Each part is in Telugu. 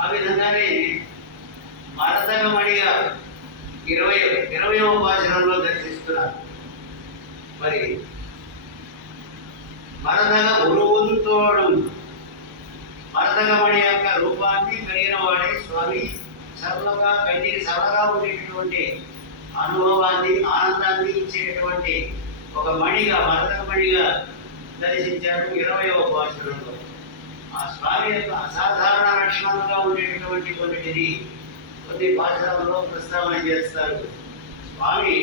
ఆ విధంగానే మరదగమణిగా ఇరవై ఇరవయవ ఉపాసనంలో దర్శిస్తున్నారు. మరి మరదగ ఉరువుతోడు మరదగమణి యొక్క రూపాన్ని కలిగిన వాడే స్వామి సరళగా కంటికి సరళగా ఉండేటటువంటి అనుభవాన్ని ఆనందాన్ని ఇచ్చేటటువంటి ఒక మణిగా మరదగమణిగా దర్శించారు ఇరవై భాషణంలో. ఆ స్వామి యొక్క అసాధారణ లక్షణాలుగా ఉండేటటువంటి కొన్నిటిని కొన్ని భాషల్లో ప్రస్తావన చేస్తారు. స్వామి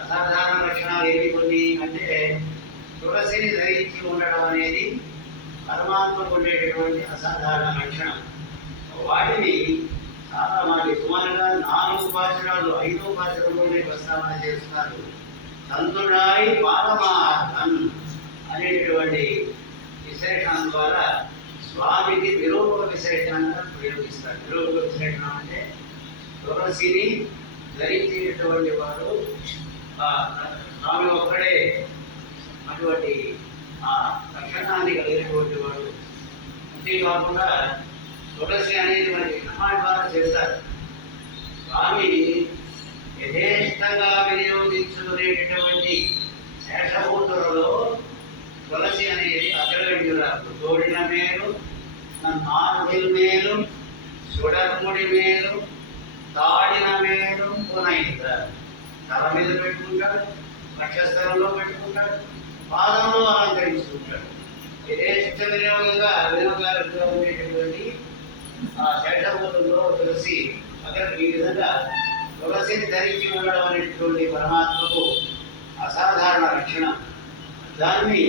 అసాధారణ లక్షణాలు ఏవి కొన్ని అంటే తులసిని ధరించి ఉండడం అనేది పరమాత్మకు ఉండేటటువంటి అసాధారణ లక్షణం. వాటిని చాలా మాకు సుమారుగా నాలుగు భాషలు ఐదు భాషలలోనే ప్రస్తావన చేస్తున్నారు తంతుడాయి పాదమార్థం అనేటటువంటి విశేషణం ద్వారా స్వామికి నిరూపక విశేషణంగా ప్రయోగిస్తారు నిరూపక విశేషణం అంటే తులసిని ధరించేటటువంటి వారు తాను స్వామి ఒక్కడే అటువంటి ఆ లక్షణాన్ని కలిగినటువంటి వాడు అంతేకాకుండా తులసి అనేది మనకి సమాజ ద్వారా చెప్తారు స్వామి యథేష్టంగా వినియోగించుకునేటటువంటి శేషభూతులలో తులసి అనేది అగ్రగణ్యురాలు. తోడిన మేలు నాలుగిల్ మేలు సుడర్ముడి మేలు తాడిన మేలు పునైత తల మీద పెట్టుకుంటాడు వక్షస్థలంలో పెట్టుకుంటాడు పాదంలో అలంకరించుకుంటాడు. యథేష్ట వినియోగంగా వినియోగాలుగా ఉండేటటువంటి ఆ శేషభూతంలో తులసి అక్కడ ఈ విధంగా తులసిని ధరించి ఉండడం అనేటువంటి పరమాత్మకు అసాధారణ లక్షణం దాన్ని